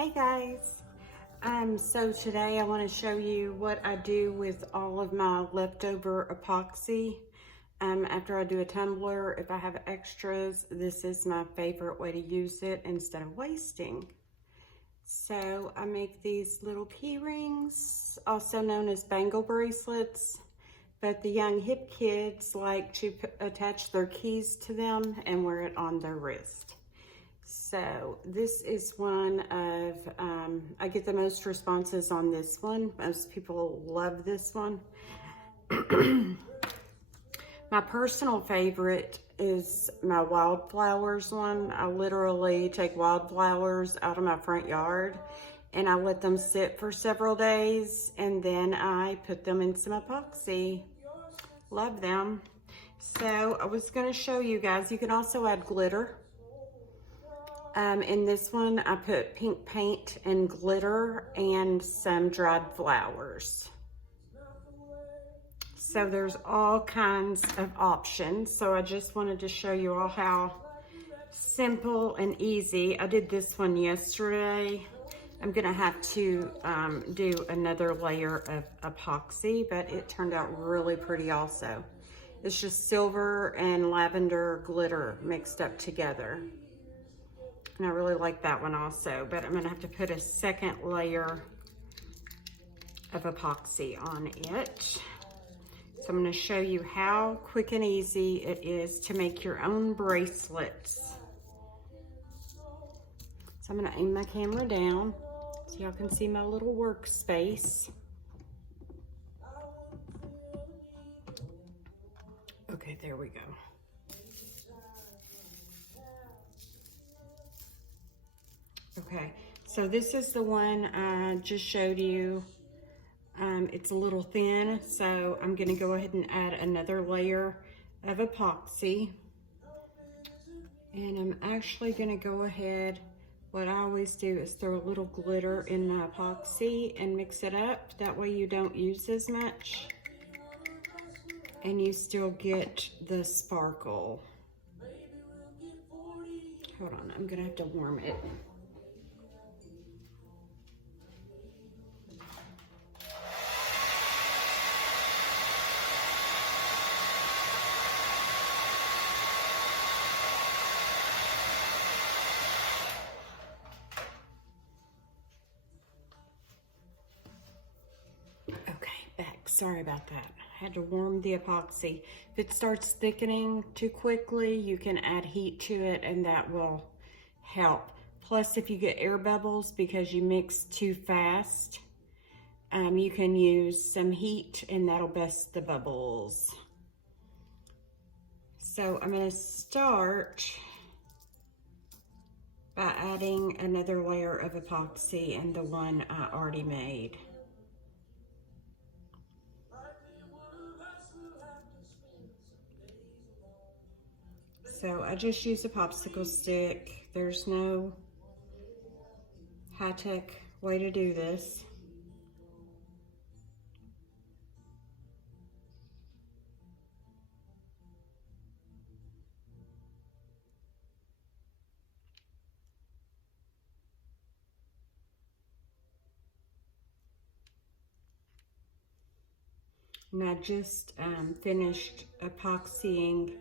Hey guys, so today I want to show you what I do with all of my leftover epoxy. After I do a tumbler, if I have extras, this is my favorite way to use it instead of wasting. So I make these little key rings, also known as bangle bracelets, but the young hip kids like to attach their keys to them and wear it on their wrist. So this is one of, I get the most responses on this one. Most people love this one. My personal favorite is my wildflowers one. I literally take wildflowers out of my front yard and I let them sit for several days and then I put them in some epoxy. Love them. So I was going to show you guys, you can also add glitter. In this one, I put pink paint and glitter and some dried flowers. So there's all kinds of options. So I just wanted to show you all how simple and easy. I did this one yesterday. I'm gonna have to do another layer of epoxy, but it turned out really pretty also. It's just silver and lavender glitter mixed up together. And I really like that one also, but I'm gonna have to put a second layer of epoxy on it. So I'm gonna show you how quick and easy it is to make your own bracelets. So I'm gonna aim my camera down so y'all can see my little workspace. Okay, there we go. Okay, so this is the one I just showed you. It's a little thin, so I'm gonna go ahead and add another layer of epoxy. And I'm actually gonna go ahead, what I always do is throw a little glitter in my epoxy and mix it up. That way you don't use as much and you still get the sparkle. Hold on, I'm gonna have to warm it. Sorry about that. I had to warm the epoxy. If it starts thickening too quickly, you can add heat to it and that will help. Plus, if you get air bubbles because you mix too fast, you can use some heat and that'll bust the bubbles. So I'm gonna start by adding another layer of epoxy and the one I already made. So I just use a popsicle stick. There's no high-tech way to do this. And I just finished epoxying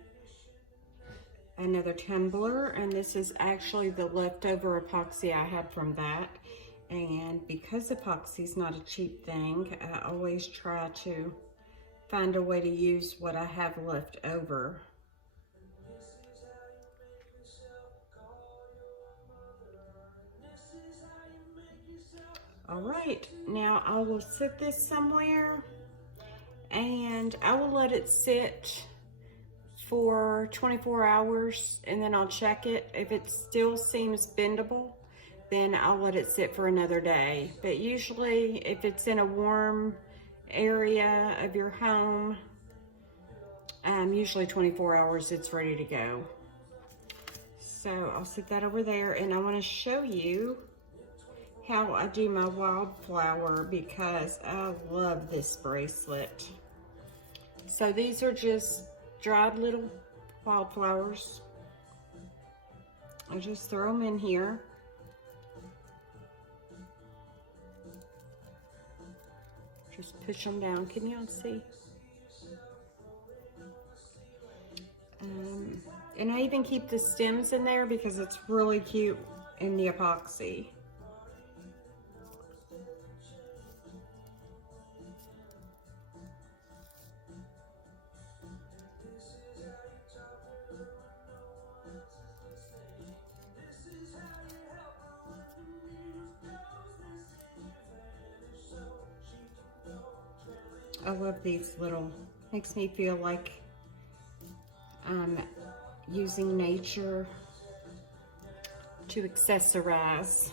another tumbler, and this is actually the leftover epoxy I had from that. And because epoxy is not a cheap thing, I always try to find a way to use what I have left over. All right, now I will sit this somewhere and I will let it sit for 24 hours and then I'll check it. If it still seems bendable, then I'll let it sit for another day. But usually if it's in a warm area of your home, usually 24 hours it's ready to go. So I'll sit that over there and I want to show you how I do my wildflower because I love this bracelet. So these are just dried little wildflowers. I just throw them in here. Just push them down. Can y'all see? And I even keep the stems in there because it's really cute in the epoxy. I love these little, makes me feel like I'm using nature to accessorize.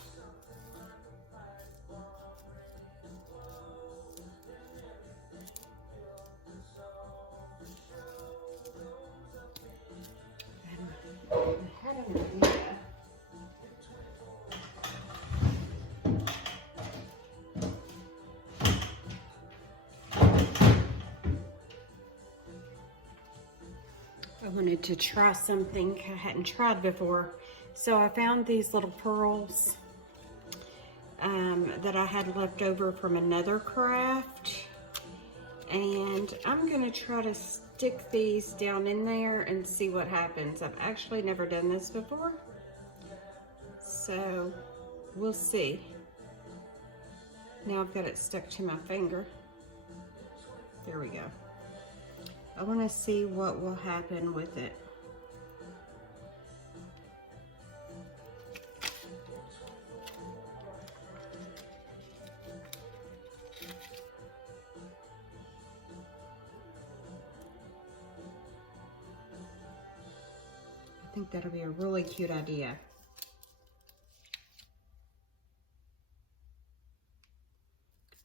I had an idea. I wanted to try something I hadn't tried before. So I found these little pearls that I had left over from another craft. And I'm gonna try to stick these down in there and see what happens. I've actually never done this before. So we'll see. Now I've got it stuck to my finger. There we go. I want to see what will happen with it. I think that'll be a really cute idea.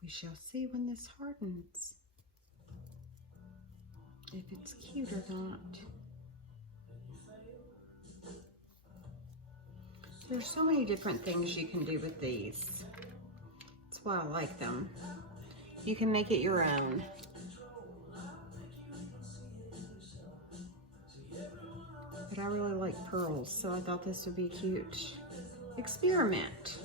We shall see when this hardens, if it's cute or not. There's so many different things you can do with these. That's why I like them. You can make it your own. But I really like pearls, so I thought this would be a cute experiment.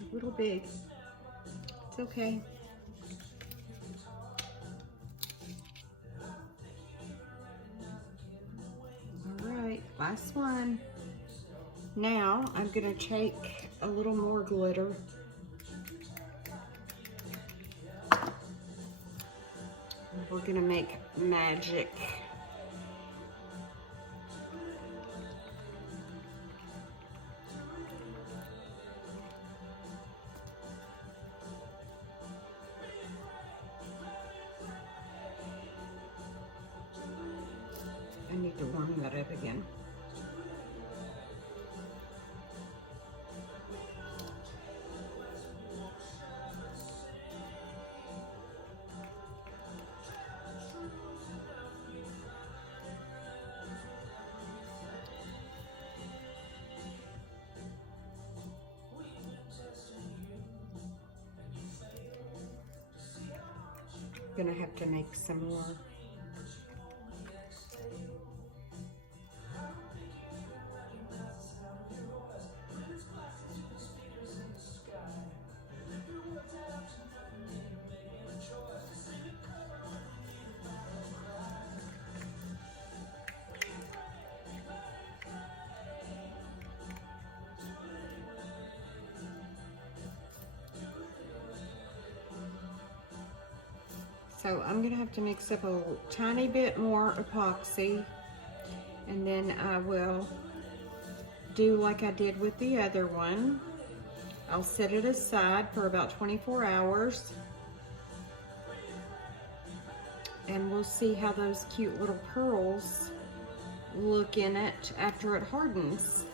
A little big. It's okay. All right, last one. Now I'm gonna take a little more glitter. We're gonna make magic. I need to warm that up again. Gonna have to make some more. So I'm gonna have to mix up a tiny bit more epoxy, and then I will do like I did with the other one. I'll set it aside for about 24 hours, and we'll see how those cute little pearls look in it after it hardens.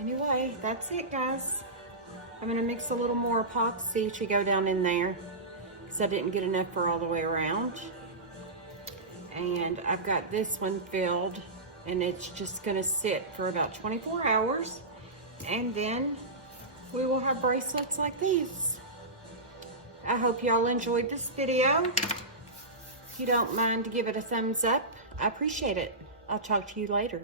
Anyway, that's it, guys. I'm gonna mix a little more epoxy to go down in there because I didn't get enough for all the way around. And I've got this one filled and it's just gonna sit for about 24 hours, and then we will have bracelets like these. I hope y'all enjoyed this video. If you don't mind to give it a thumbs up, I appreciate it. I'll talk to you later.